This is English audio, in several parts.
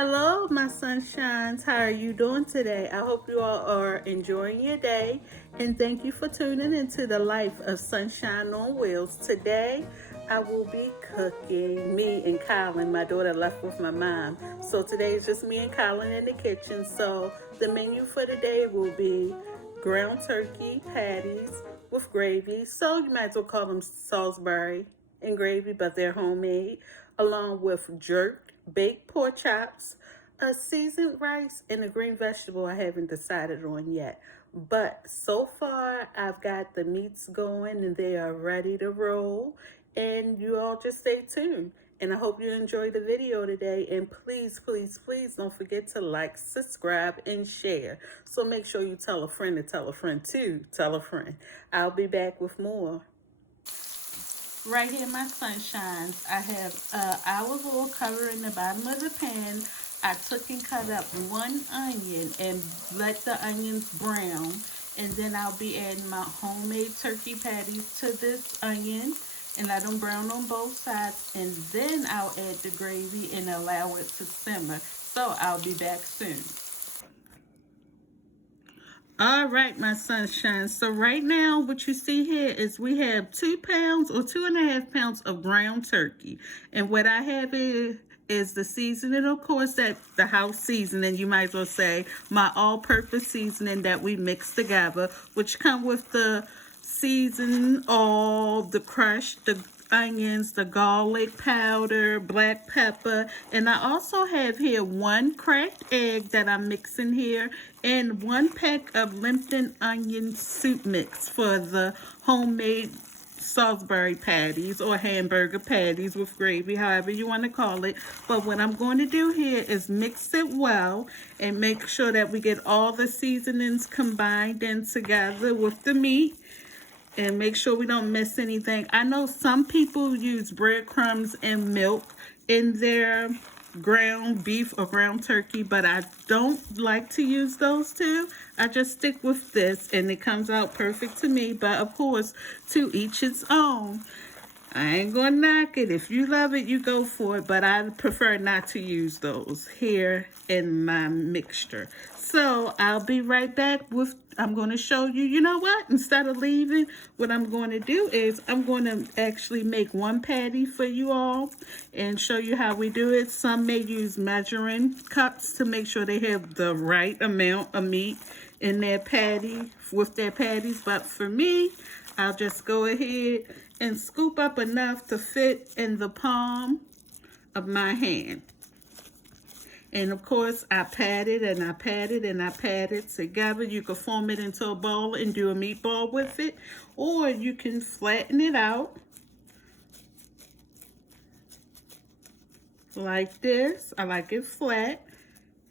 Hello, my sunshines. How are you doing today? I hope you all are enjoying your day, and thank you for tuning into the life of Sunshine on Wheels. Today, I will be cooking. Me and Colin, my daughter left with my mom, so today is just me and Colin in the kitchen. So the menu for today will be ground turkey patties with gravy. So you might as well call them Salisbury and gravy, but they're homemade, along with jerk baked pork chops, a seasoned rice, and a green vegetable I haven't decided on yet. But so far, I've got the meats going and they are ready to roll. And you all just stay tuned. And I hope you enjoy the video today. And please, please, please don't forget to like, subscribe, and share. So make sure you tell a friend to tell a friend to tell a friend. I'll be back with more. Right here, my sunshines, I have olive oil covering the bottom of the pan. I took and cut up one onion and let the onions brown. And then I'll be adding my homemade turkey patties to this onion and let them brown on both sides. And then I'll add the gravy and allow it to simmer. So I'll be back soon. All right, my sunshine. So right now, what you see here is we have 2 pounds or 2.5 pounds of ground turkey. And what I have is the seasoning, of course, that the house seasoning, you might as well say, my all-purpose seasoning that we mix together, which come with the season, all the crushed, the onions, the garlic powder, black pepper, and I also have here 1 cracked egg that I'm mixing here, and 1 pack of Lipton onion soup mix for the homemade Salisbury patties or hamburger patties with gravy, however you want to call it. But what I'm going to do here is mix it well and make sure that we get all the seasonings combined in together with the meat. And make sure we don't miss anything. I know some people use breadcrumbs and milk in their ground beef or ground turkey, but I don't like to use those two. I just stick with this and it comes out perfect to me. But of course, to each its own. I ain't gonna knock it. If you love it, you go for it. But I prefer not to use those here in my mixture. So I'll be right back with, I'm going to show you, you know what? Instead of leaving, what I'm going to do is I'm going to actually make 1 patty for you all and show you how we do it. Some may use measuring cups to make sure they have the right amount of meat in their patty, with their patties. But for me, I'll just go ahead and scoop up enough to fit in the palm of my hand. And of course, I pat it and I pat it and I pat it together. You can form it into a ball and do a meatball with it, or you can flatten it out like this. I like it flat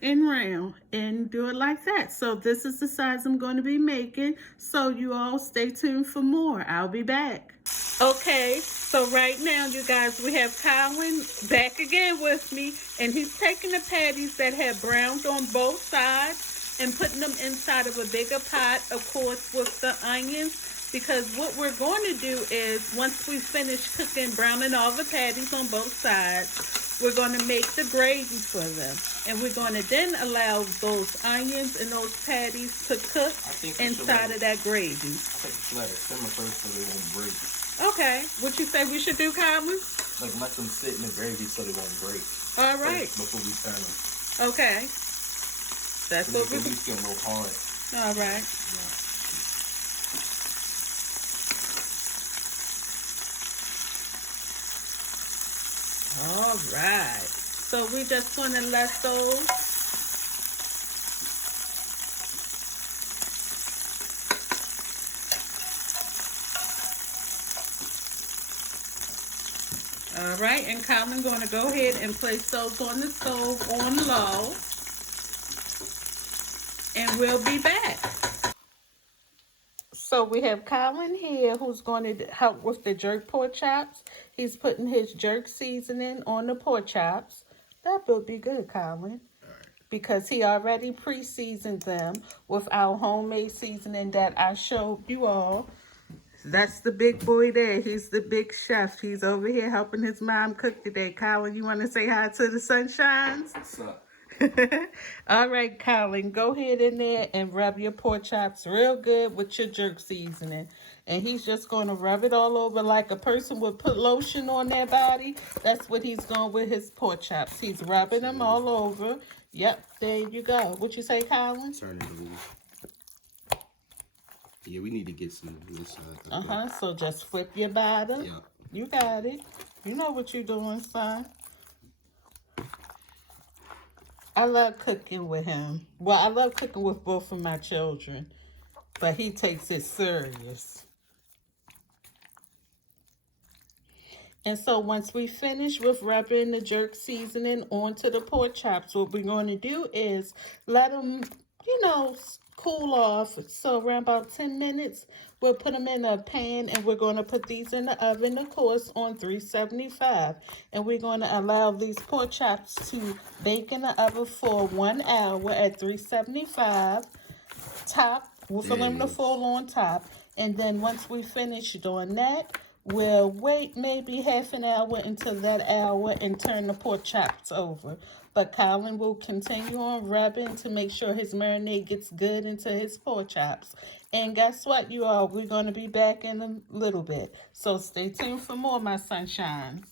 and round and do it like that. So this is the size I'm going to be making. So you all stay tuned for more. I'll be back. Okay, so right now, you guys, we have Colin back again with me, and he's taking the patties that have browned on both sides and putting them inside of a bigger pot, of course, with the onions, because what we're going to do is, once we finish cooking, browning all the patties on both sides, we're going to make the gravy for them. And we're going to then allow those onions and those patties to cook inside of that gravy. I think you should let it simmer first so they won't break. Okay. What you say we should do, Colin? Like let them sit in the gravy so they won't break. All right. Before we turn them. Okay. That's what we're doing. At least get a little hard. All right. Yeah. All right. So we just want to let those all right, and Colin going to go ahead and place those on the stove on low. And we'll be back. So we have Colin here who's going to help with the jerk pork chops. He's putting his jerk seasoning on the pork chops. That will be good, Colin. Because he already pre-seasoned them with our homemade seasoning that I showed you all. That's the big boy there. He's the big chef. He's over here helping his mom cook today. Colin, you want to say hi to the sunshines? What's up? All right, Colin, go ahead in there and rub your pork chops real good with your jerk seasoning. And he's just going to rub it all over like a person would put lotion on their body. That's what he's going with his pork chops. He's rubbing them all over. Yep, there you go. What you say, Colin? Turn it over. Yeah, we need to get some on this side. So just flip your batter. Yeah. You got it. You know what you're doing, son. I love cooking with him. Well, I love cooking with both of my children, but he takes it serious. And so once we finish with rubbing the jerk seasoning onto the pork chops, what we're going to do is let them, cool off. So around about 10 minutes, we'll put them in a pan and we're going to put these in the oven, of course, on 375. And we're going to allow these pork chops to bake in the oven for 1 hour at 375. Top, with aluminum foil on top. And then once we finish doing that, we'll wait maybe half an hour until that hour and turn the pork chops over. But Colin will continue on rubbing to make sure his marinade gets good into his pork chops. And guess what, you all? We're going to be back in a little bit. So stay tuned for more, my sunshines.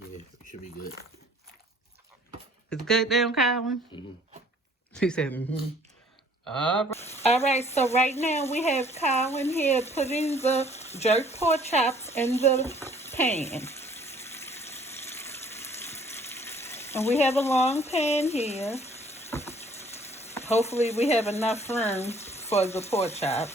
Yeah, it should be good. It's good now, Colin? Mm-hmm. He said, mm-hmm. All right, so right now we have Colin here putting the jerk pork chops in the pan. And we have a long pan here. Hopefully we have enough room for the pork chops.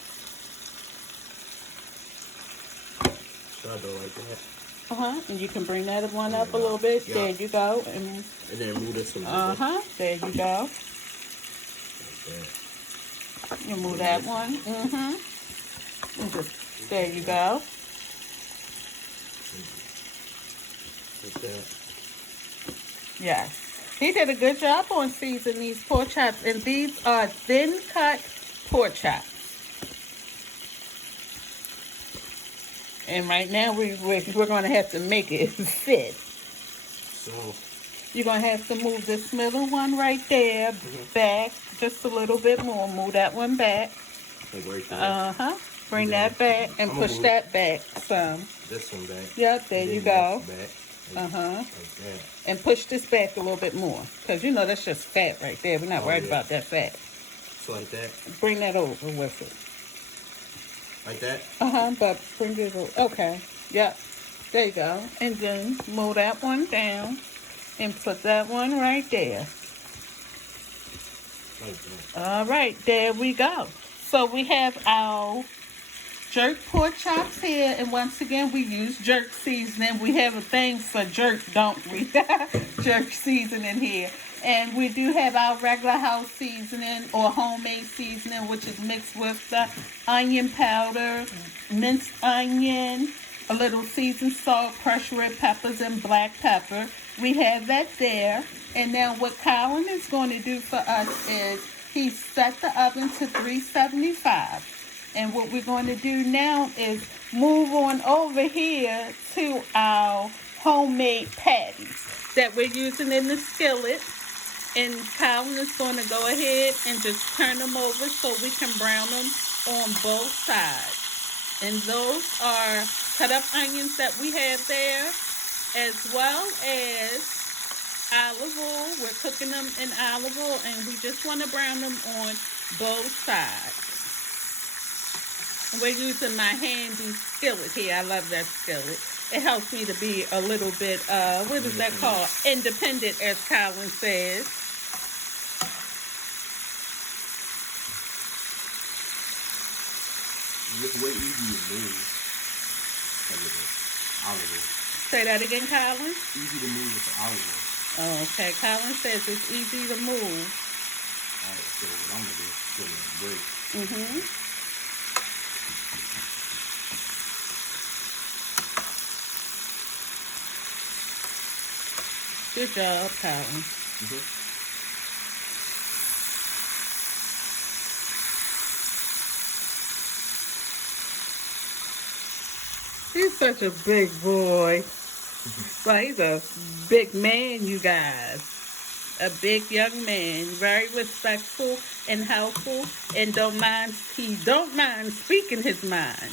Should I go like that? And you can bring that one up a little bit. Yeah. There you go. And then move this a little bit. There you go. Like that. You move that one. And just, there you go. Like that. Yes. He did a good job on seasoning these pork chops. And these are thin cut pork chops. And right now we're going to have to make it fit. So You're going to have to move this middle one right there back just a little bit more. Move that one back. like right there. Bring that back and push that back some. This one back. Yep, there you go. Back. Like Uh-huh. that. And push this back a little bit more. Because, that's just fat right there. We're not worried about that fat. So like that. Bring that over with it. Like that? But bring it over. Okay. Yep. There you go. And then move that one down. And put that one right there. Like that. All right, there we go. So we have our jerk pork chops here. And once again, we use jerk seasoning. We have a thing for jerk, don't we? Jerk seasoning here. And we do have our regular house seasoning or homemade seasoning, which is mixed with the onion powder, minced onion, a little seasoned salt, crushed red peppers, and black pepper. We have that there. And now what Colin is going to do for us is he set the oven to 375. And what we're going to do now is move on over here to our homemade patties that we're using in the skillet. And Colin is going to go ahead and just turn them over so we can brown them on both sides. And those are cut up onions that we have there, as well as olive oil. We're cooking them in olive oil, and we just want to brown them on both sides. And we're using my handy skillet here. I love that skillet. It helps me to be a little bit, what is that called? Independent, as Colin says. It's way easy to move. Olive oil. Say that again, Colin. Easy to move with the olive oil. Oh, okay. Colin says it's easy to move. Alright, so what I'm gonna do is put it in a break. Good job, Colin. He's such a big boy. Well, he's a big man, you guys. A big young man, very respectful and helpful, and he don't mind speaking his mind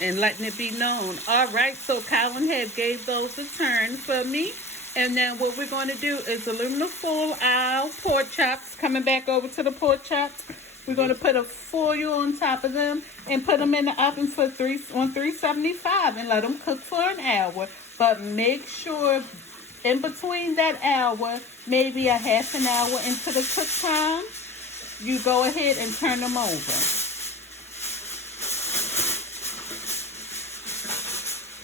and letting it be known. All right, so Colin had gave those a turn for me. And then what we're going to do is aluminum foil our pork chops. Coming back over to the pork chops, we're going to put a foil on top of them and put them in the oven for 375 and let them cook for an hour. But make sure in between that hour, maybe a half an hour into the cook time, you go ahead and turn them over.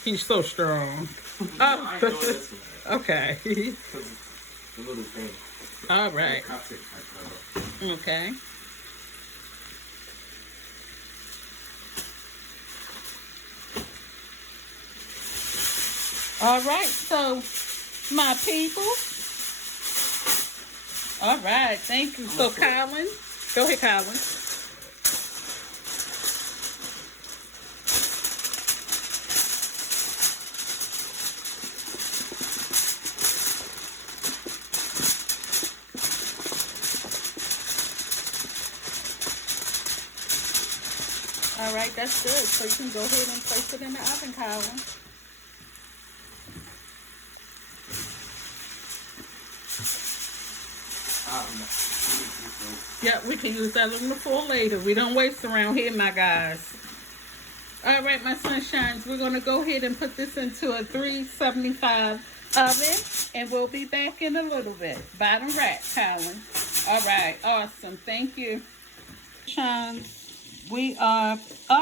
He's so strong. Oh, okay. All right. Okay. All right, so my people. All right, thank you. So, Colin, go ahead, Colin. All right, that's good. So you can go ahead and place it in the oven, Colin. Yeah, we can use that aluminum foil later. We don't waste around here, my guys. All right, my sunshines, we're going to go ahead and put this into a 375 oven, and we'll be back in a little bit. Bottom rack, Colin. All right, awesome. Thank you. All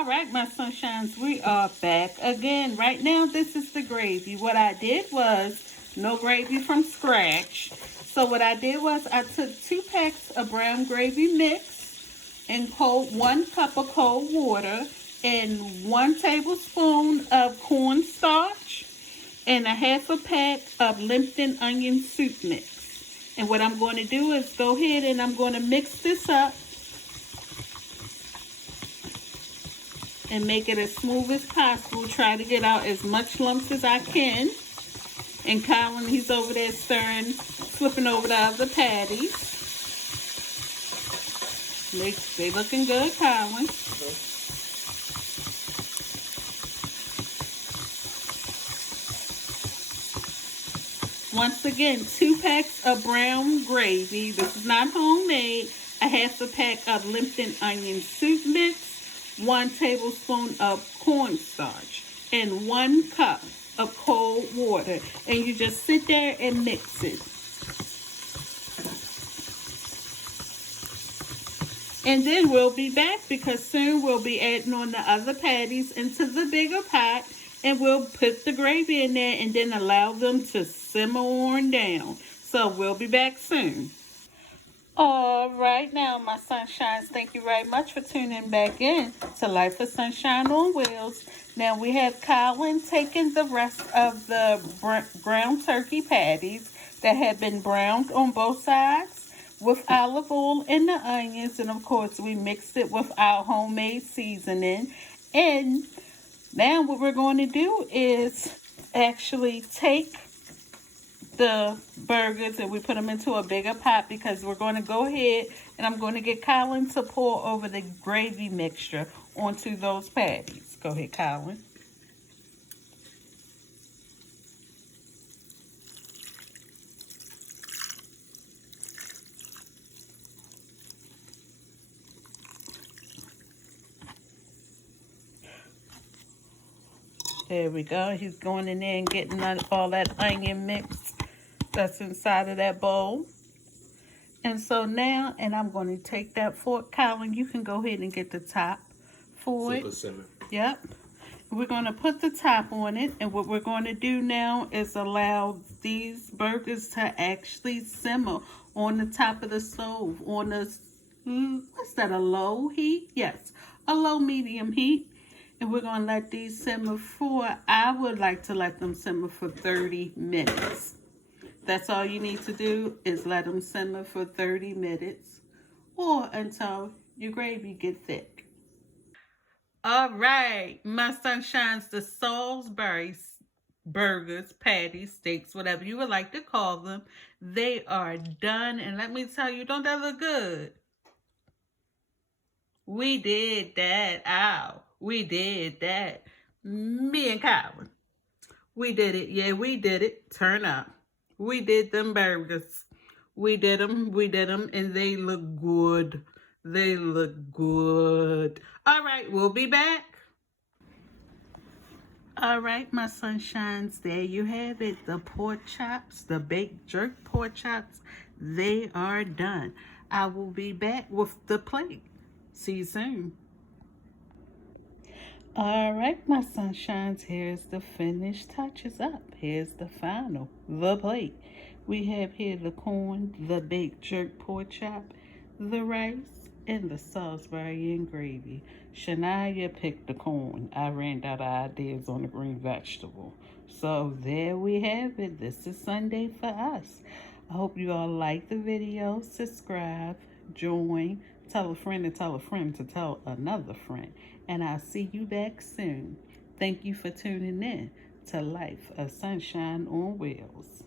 right, my sunshines, we are back again. Right now, this is the gravy. What I did was, no gravy from scratch. So what I did was I took 2 packs of brown gravy mix and 1 cup of cold water and 1 tablespoon of cornstarch and a half a pack of Lipton onion soup mix. And what I'm going to do is go ahead and I'm going to mix this up and make it as smooth as possible. Try to get out as much lumps as I can. And Colin, he's over there stirring, flipping over the other patties. They looking good, Colin. Once again, 2 packs of brown gravy. This is not homemade. A half a pack of Lipton onion soup mix, 1 tablespoon of cornstarch, and 1 cup of cold water, and you just sit there and mix it. And then we'll be back because soon we'll be adding on the other patties into the bigger pot, and we'll put the gravy in there and then allow them to simmer on down. So we'll be back soon. All right, now my sunshines, thank you very much for tuning back in to Life of Sunshine on Wheels. Now we have Colin taking the rest of the ground turkey patties that have been browned on both sides with olive oil and the onions, and of course we mixed it with our homemade seasoning. And now what we're going to do is actually take the burgers and we put them into a bigger pot because we're going to go ahead and I'm going to get Colin to pour over the gravy mixture onto those patties. Go ahead, Colin. There we go. He's going in there and getting all that onion mix that's inside of that bowl. And so now, and I'm going to take that fork. Colin, you can go ahead and get the top for it. Yep. We're going to put the top on it. And what we're going to do now is allow these burgers to actually simmer on the top of the stove. On the, what's that, a low heat? Yes, a low medium heat. And we're going to let these simmer for, I would like to let them simmer for 30 minutes. That's all you need to do is let them simmer for 30 minutes or until your gravy gets thick. All right, my sunshines, the Salisbury burgers, patties, steaks, whatever you would like to call them, they are done. And let me tell you, don't that look good? We did that. Ow. We did that. Me and Colin. We did it. Yeah, we did it. Turn up. We did them burgers. We did them. We did them. And they look good. They look good. All right, we'll be back. All right, my sunshines, there you have it. The pork chops, the baked jerk pork chops, they are done. I will be back with the plate. See you soon. All right, my sunshines, here's the finished touches up. Here's the final, the plate. We have here the corn, the baked jerk pork chop, the rice, and the Salisbury and gravy. Shania picked the corn. I ran out of ideas on the green vegetable. So there we have it. This is Sunday for us. I hope you all like the video. Subscribe, join, tell a friend to tell a friend to tell another friend. And I'll see you back soon. Thank you for tuning in to Life of Sunshine on Wheels.